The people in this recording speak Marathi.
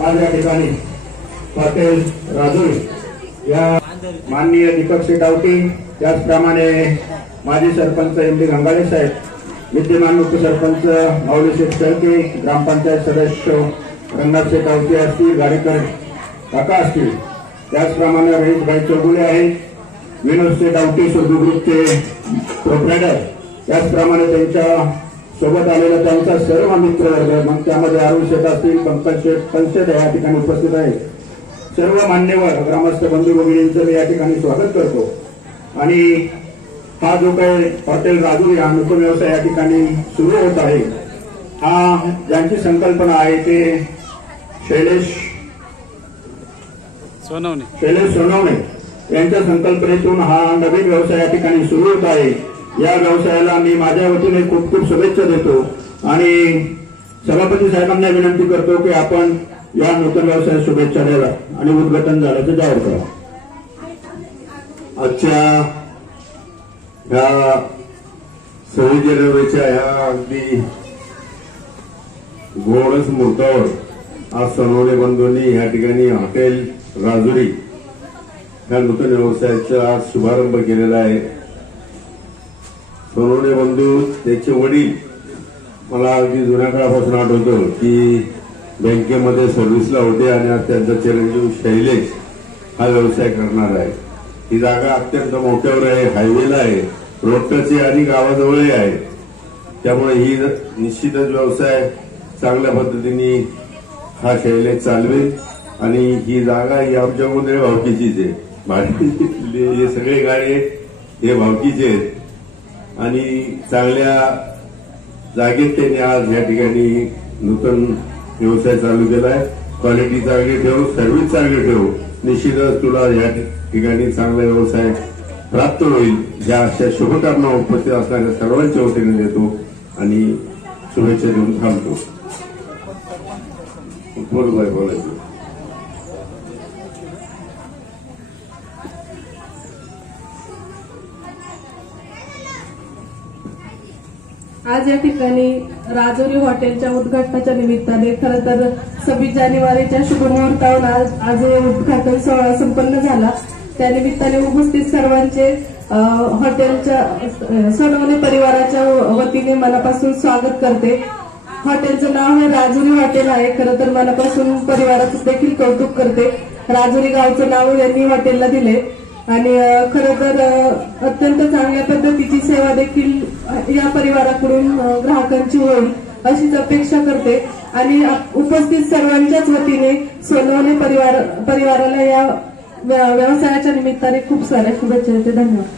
आज या ठिकाणी हॉटेल राजुरी या माननीय दीपक शेटावटी, त्याचप्रमाणे माजी सरपंच एम.डी. गंगाळे साहेब, विद्यमान उपसरपंच माऊली शेठ शेळके, ग्रामपंचायत सदस्य रंगनाथ शेटावटी असतील, गाडेकर काका असतील, त्याचप्रमाणे रईसभाई चौगुले आहेत, विनोद शेटावटी सुरभि ग्रुपचे प्रोप्रायटर, त्याचप्रमाणे त्यांच्या सोबत आलेला त्यांचा सर्व मित्रवर्ग, मग त्यामध्ये अरुण शेठ असतील, पंकज शेठ पंचेत या ठिकाणी उपस्थित आहेत. सर्व मान्यवर ग्रामस्थ बंधू भगिनींचं मी या ठिकाणी स्वागत करतो. आणि हा जो काही हॉटेल राजुरी हा नूतन व्यवसाय या ठिकाणी सुरू होत आहे, हा ज्यांची संकल्पना आहे ते शैलेश सोनवणे यांच्या संकल्पनेतून हा नवीन व्यवसाय या ठिकाणी सुरू होत आहे. या व्यवसायाला मी माझ्या वतीने खूप खूप शुभेच्छा देतो आणि सभापती साहेबांना विनंती करतो की आपण या नूतन व्यवसायाला शुभेच्छा द्याव्या आणि उद्घाटन झाल्याचं जाहीर करा. आजच्या या 26 जानेवारीच्या या अगदी गोडच मुहूर्तावर आज सोनवणे बंधूंनी या ठिकाणी हॉटेल राजुरी या नूतन व्यवसायाचा आज शुभारंभ केलेला आहे. सोनवणे बंधू त्याचे वडील मला अगदी जुन्या काळापासून आठवतं की बँकेमध्ये सर्व्हिसला होते आणि आज त्यांचा चिरंजीव शैलेश हा व्यवसाय करणार आहे. ही जागा अत्यंत मोठ्यावर आहे, हायवेला आहे, रोडटच आहे आणि गावाजवळही आहे. त्यामुळे ही निश्चितच व्यवसाय चांगल्या पद्धतीने हा शैलेश चालवेल आणि ही जागा ही आमच्या मुंदळे भावकीचीच आहे. हे सगळे गाडे हे भावकीचे आहेत आणि चांगल्या जागेत त्यांनी आज या ठिकाणी नूतन व्यवसाय चालू केलाय. क्वालिटी चांगली ठेवू, सर्व्हिस चांगली ठेवू, निश्चितच तुला या ठिकाणी चांगला व्यवसाय प्राप्त होईल. या अशा शुभकामना उपस्थित असणाऱ्या सर्वांच्या वतीने देतो आणि शुभेच्छा देऊन थांबतो. बोलायचं आज या ठिकाणी राजुरी हॉटेलच्या उद्घाटनाच्या निमित्ताने खरं तर 26 जानेवारीच्या शुभमुहूर्तावर आज हे उद्घाटन सोहळा संपन्न झाला. त्यानिमित्ताने उपस्थित सर्वांचे हॉटेलच्या सोनवणे परिवाराच्या वतीने मनापासून स्वागत करते. हॉटेलचं नाव हे राजुरी हॉटेल आहे. खरं तर मनापासून परिवाराचं देखील कौतुक करते. राजुरी गावचं नाव यांनी हॉटेलला दिले आणि खरं तर अत्यंत चांगल्या पद्धतीची सेवा देखील या परिवाराकडून ग्राहकांची होईल अशीच अपेक्षा करते आणि उपस्थित सर्वांच्याच वतीने सोनवणे परिवाराला या व्यवसायाच्या निमित्ताने खूप साऱ्या शुभेच्छा देते. धन्यवाद.